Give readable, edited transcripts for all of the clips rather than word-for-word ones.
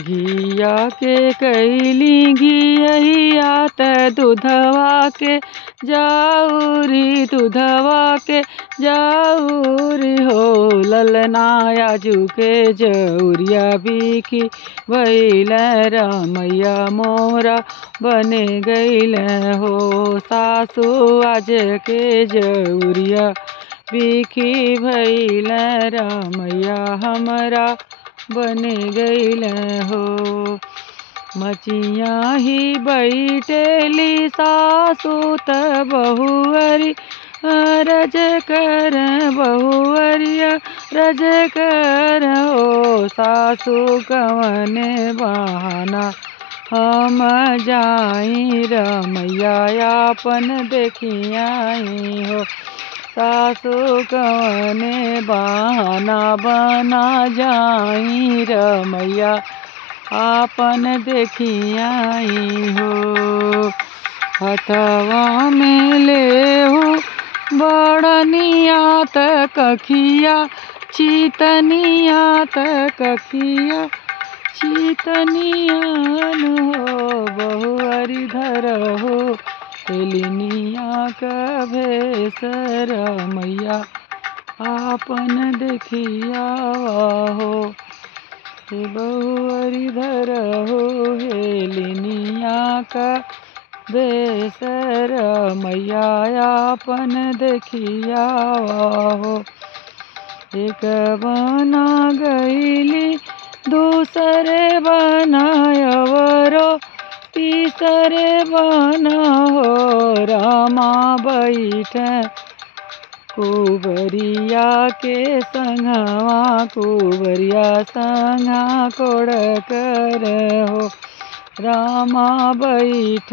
घिया के कैली घियहिया त दूधवा के जाऊरी दूधवा के जाऊरी हो ललनाया जुके जौरिया बिखी भैल रमैया मोरा बने गईल हो सासू आज के जौरिया बिखी भैल रमैया हमरा बने गईल हो। मचिया ही बैठेली सासू त बहुअरी रज कर बहुअरिया रज कर हो सासू कवने बहाना हम जाई रमैया आपन देखियाई हो सासू कवने बहाना बना जाई रमैया आपन देखियाई हो। हथवा में लेहू बड़निया त कखिया चीतनिया त कखिया चीतनियान हो बहुअरी धर हो एलिनिया क भेस रमैया आपन देखिया हो बहुअरी धर हो हेलिनिया क भेस रमैया आपन देखिया हो। एक बना गईली दूसरे बनायवरो तीसरे बना हो रामा बैठ कुबरिया के संगवा कुबरिया संगा कोड़ कर हो रामा बैठ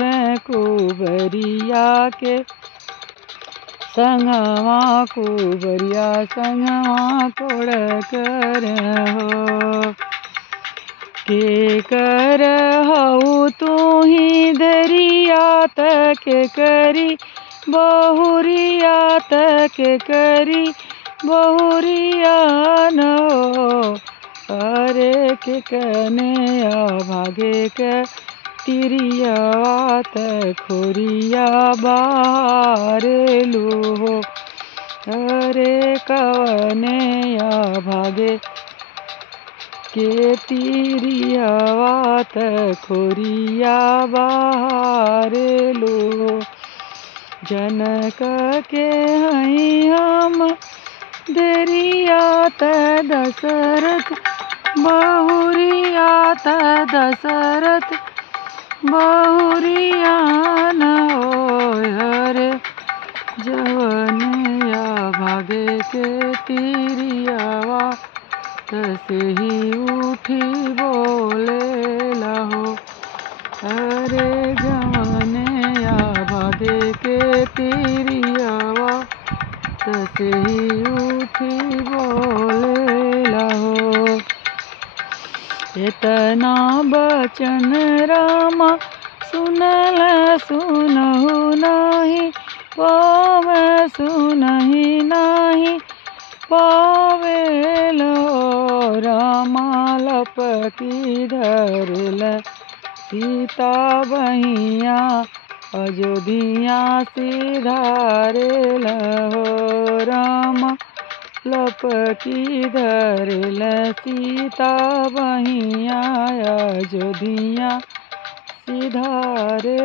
कुबरिया के संगवा कुबरिया संगवा कोड़ कर हो। के कर हऊ तू ही धरिया त के करी बहुरिया त के करी बहुरिया न हो अरे के कने भागे के तिरिया त खोरिया बारेलू हो अरे कवने भागे के तिरिया त खोरिया बारेलू जनक के हई हम देरिया त दशरथ बहुरिया त दशरथ बहुरिया न हो हरे जवनिया भागे के तिरियावा तसे ही उठी बोले लहो अरे जवनिया भागे के तिरियावा तसे ही उठी बोले लहो। इतना बचन रामा सुनल सुनहु नहीं पावे सुनहि नहीं पावेलो रामा लपकी धरल सीता बहिया अयोध्या सिधारेल हो रामा लपकी धरल सीता बहिया अयोध्या सिधारे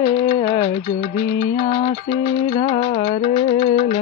अयोध्या सिधारेल।